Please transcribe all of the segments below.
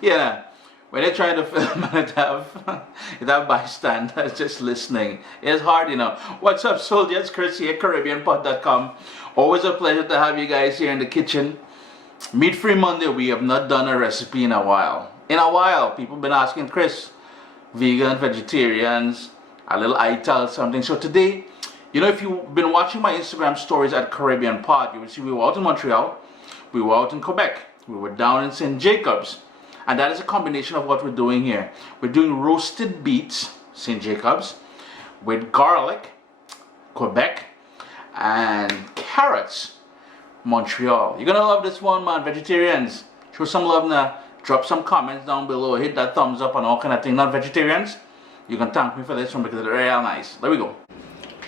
Yeah, when they try to film and it have bystanders just listening, it's hard, you know. What's up, soldiers? Chris here, CaribbeanPot.com. Always a pleasure to have you guys here in the kitchen. Meat Free Monday, we have not done a recipe in a while. People have been asking, Chris, vegan, vegetarians, a little ital, something. So today, you know, if you've been watching my Instagram stories at Caribbean Pot, you will see we were out in Montreal, we were out in Quebec, we were down in St. Jacobs. And that is a combination of what we're doing here. We're doing roasted beets, St. Jacobs, with garlic, Quebec, and carrots, Montreal. You're gonna love this one, man. Vegetarians, show some love now. Drop some comments down below. Hit that thumbs up and all kind of thing. Not vegetarians, you can thank me for this one because they're real nice. There we go.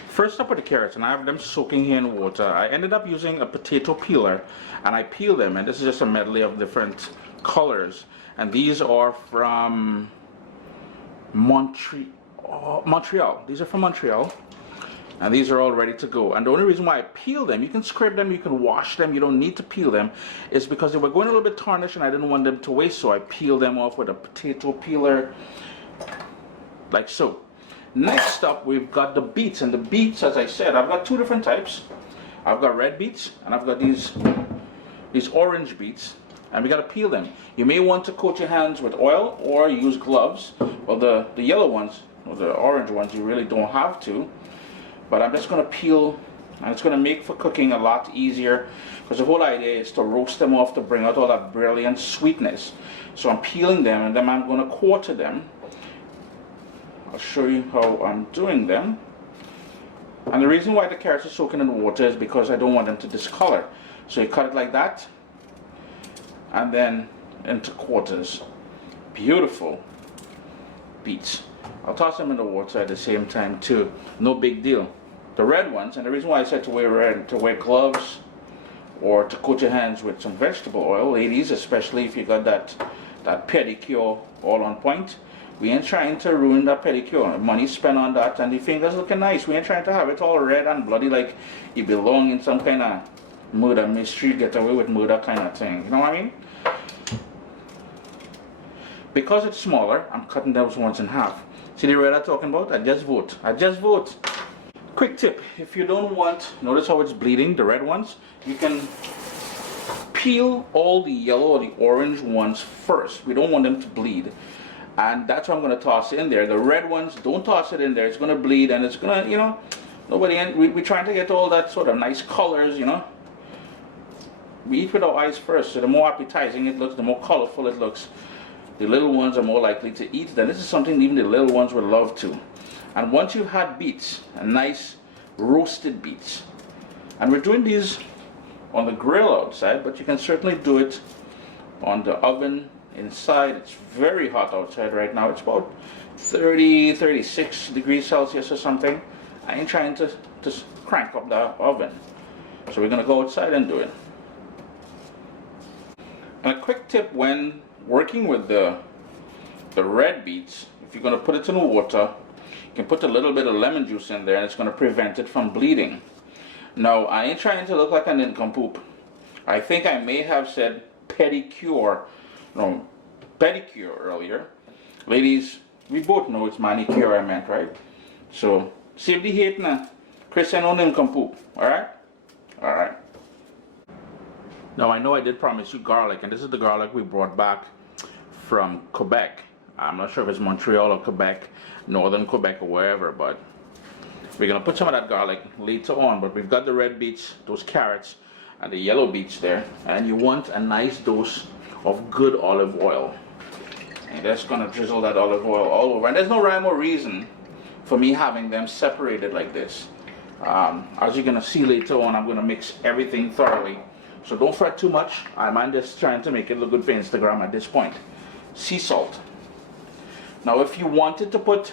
First up with the carrots, and I have them soaking here in water. I ended up using a potato peeler, and I peel them, and this is just a medley of different colors. And these are from Montreal. These are from Montreal. And these are all ready to go. And the only reason why I peel them, you can scrape them, you can wash them, you don't need to peel them, is because they were going a little bit tarnished and I didn't want them to waste, so I peeled them off with a potato peeler, like so. Next up, we've got the beets. And the beets, as I said, I've got two different types. I've got red beets, and I've got these orange beets. And we got to peel them. You may want to coat your hands with oil or use gloves. Well, the yellow ones or the orange ones, you really don't have to. But I'm just going to peel, and it's going to make for cooking a lot easier, because the whole idea is to roast them off to bring out all that brilliant sweetness. So I'm peeling them, and then I'm going to quarter them. I'll show you how I'm doing them. And the reason why the carrots are soaking in water is because I don't want them to discolor. So you cut it like that, and then into quarters. Beautiful beets. I'll toss them in the water at the same time too. No big deal. The red ones, and the reason why I said to wear gloves or to coat your hands with some vegetable oil, ladies, especially if you got that pedicure all on point. We ain't trying to ruin that pedicure. Money spent on that, and the fingers looking nice. We ain't trying to have it all red and bloody like you belong in some kind of murder mystery, get away with murder kind of thing. You know what I mean? Because it's smaller, I'm cutting those ones in half. See the red I'm talking about? I just vote. Quick tip, if you don't want, notice how it's bleeding, the red ones, you can peel all the yellow or the orange ones first. We don't want them to bleed. And that's what I'm going to toss in there. The red ones, don't toss it in there. It's going to bleed, and it's going to, you know, we're trying to get all that sort of nice colors, you know. We eat with our eyes first, so the more appetizing it looks, the more colorful it looks. The little ones are more likely to eat them. This is something even the little ones would love to. And once you've had beets, a nice roasted beets, and we're doing these on the grill outside, but you can certainly do it on the oven inside. It's very hot outside right now. It's about 36 degrees Celsius or something. I ain't trying to crank up the oven. So we're going to go outside and do it. And a quick tip when working with the red beets, if you're going to put it in the water, you can put a little bit of lemon juice in there, and it's going to prevent it from bleeding. Now, I ain't trying to look like an nincompoop. I think I may have said pedicure earlier. Ladies, we both know it's manicure I meant, right? So save the hate now. Chris and no nincompoop. Alright? Alright. Now I know I did promise you garlic, and this is the garlic we brought back from Quebec. I'm not sure if it's Montreal or Quebec, northern Quebec or wherever, but we're going to put some of that garlic later on. But we've got the red beets, those carrots, and the yellow beets there, and you want a nice dose of good olive oil. And that's going to drizzle that olive oil all over. And there's no rhyme or reason for me having them separated like this. As you're going to see later on, I'm going to mix everything thoroughly. So don't fret too much. I'm just trying to make it look good for Instagram at this point. Sea salt. Now if you wanted to put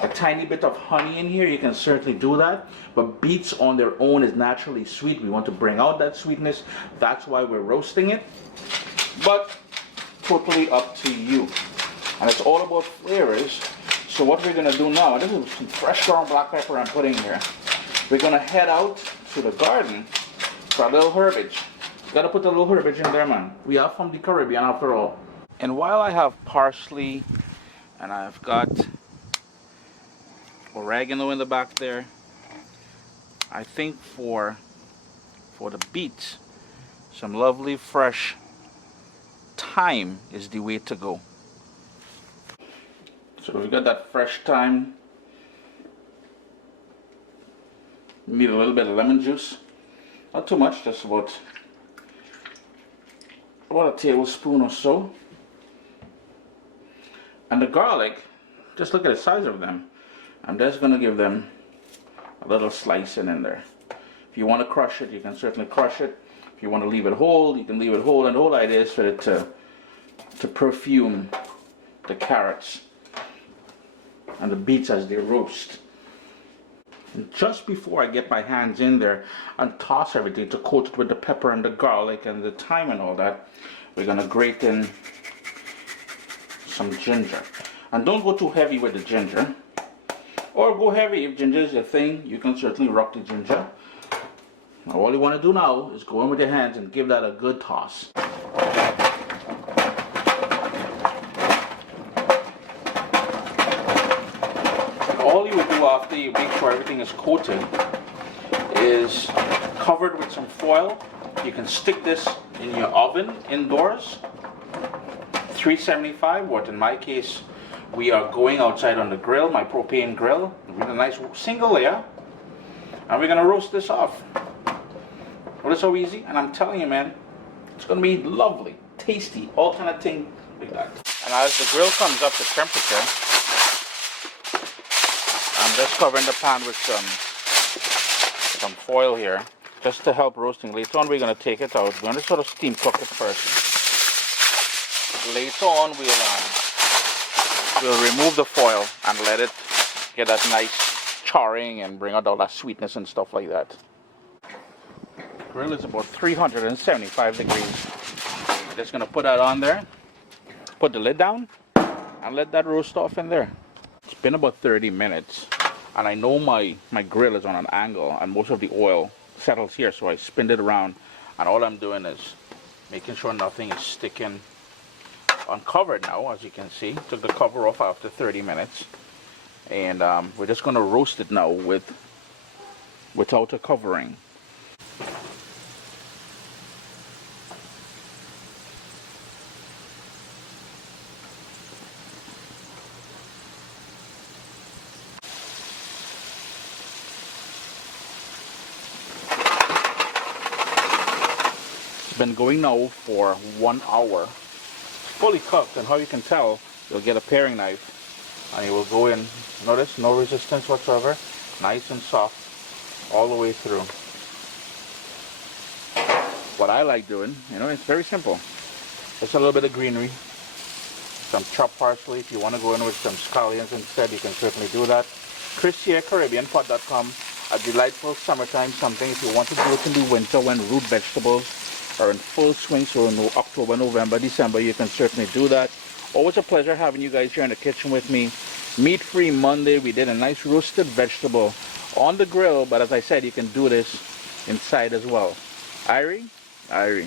a tiny bit of honey in here, you can certainly do that. But beets on their own is naturally sweet. We want to bring out that sweetness. That's why we're roasting it. But totally up to you. And it's all about flavors. So what we're going to do now, this is some fresh ground black pepper I'm putting here. We're going to head out to the garden for a little herbage. Gotta put a little herbage in there, man. We are from the Caribbean after all. And while I have parsley and I've got oregano in the back there, I think for the beets, some lovely fresh thyme is the way to go. So we've got that fresh thyme. We need a little bit of lemon juice. Not too much, just about a tablespoon or so. And the garlic, just look at the size of them. I'm just going to give them a little slicing in there. If you want to crush it, you can certainly crush it. If you want to leave it whole, you can leave it whole. And the whole idea is for it to perfume the carrots and the beets as they roast. And just before I get my hands in there and toss everything to coat it with the pepper and the garlic and the thyme and all that, we're going to grate in some ginger. And don't go too heavy with the ginger. Or go heavy if ginger is your thing. You can certainly rock the ginger. Now all you want to do now is go in with your hands and give that a good toss. All you would do after you make sure everything is coated is covered with some foil. You can stick this in your oven indoors, 375, but in my case we are going outside on the grill, my propane grill, with a nice single layer, and we're going to roast this off. Well, it's so easy, and I'm telling you, man, it's going to be lovely, tasty, all kind of thing like that. And as the grill comes up to temperature, I'm just covering the pan with some foil here, just to help roasting. Later on, we're going to take it out. We're going to sort of steam cook it first. Later on, we'll remove the foil and let it get that nice charring and bring out all that sweetness and stuff like that. The grill is about 375 degrees. Just going to put that on there, put the lid down, and let that roast off in there. It's been about 30 minutes, and I know my grill is on an angle, and most of the oil settles here, so I spin it around, and all I'm doing is making sure nothing is sticking uncovered now. As you can see, took the cover off after 30 minutes, and we're just going to roast it now without a covering. It's been going now for 1 hour. Fully cooked, and how you can tell, you'll get a paring knife and you will go in. Notice, no resistance whatsoever, nice and soft all the way through. What I like doing, it's very simple. Just a little bit of greenery, some chopped parsley. If you want to go in with some scallions instead, you can certainly do that. Chris here, CaribbeanPot.com. A delightful summertime something. If you want to do it in the winter when root vegetables are in full swing, so in October, November, December, you can certainly do that. Always a pleasure having you guys here in the kitchen with me. Meat-free Monday. We did a nice roasted vegetable on the grill, but as I said, you can do this inside as well. Irie? Irie.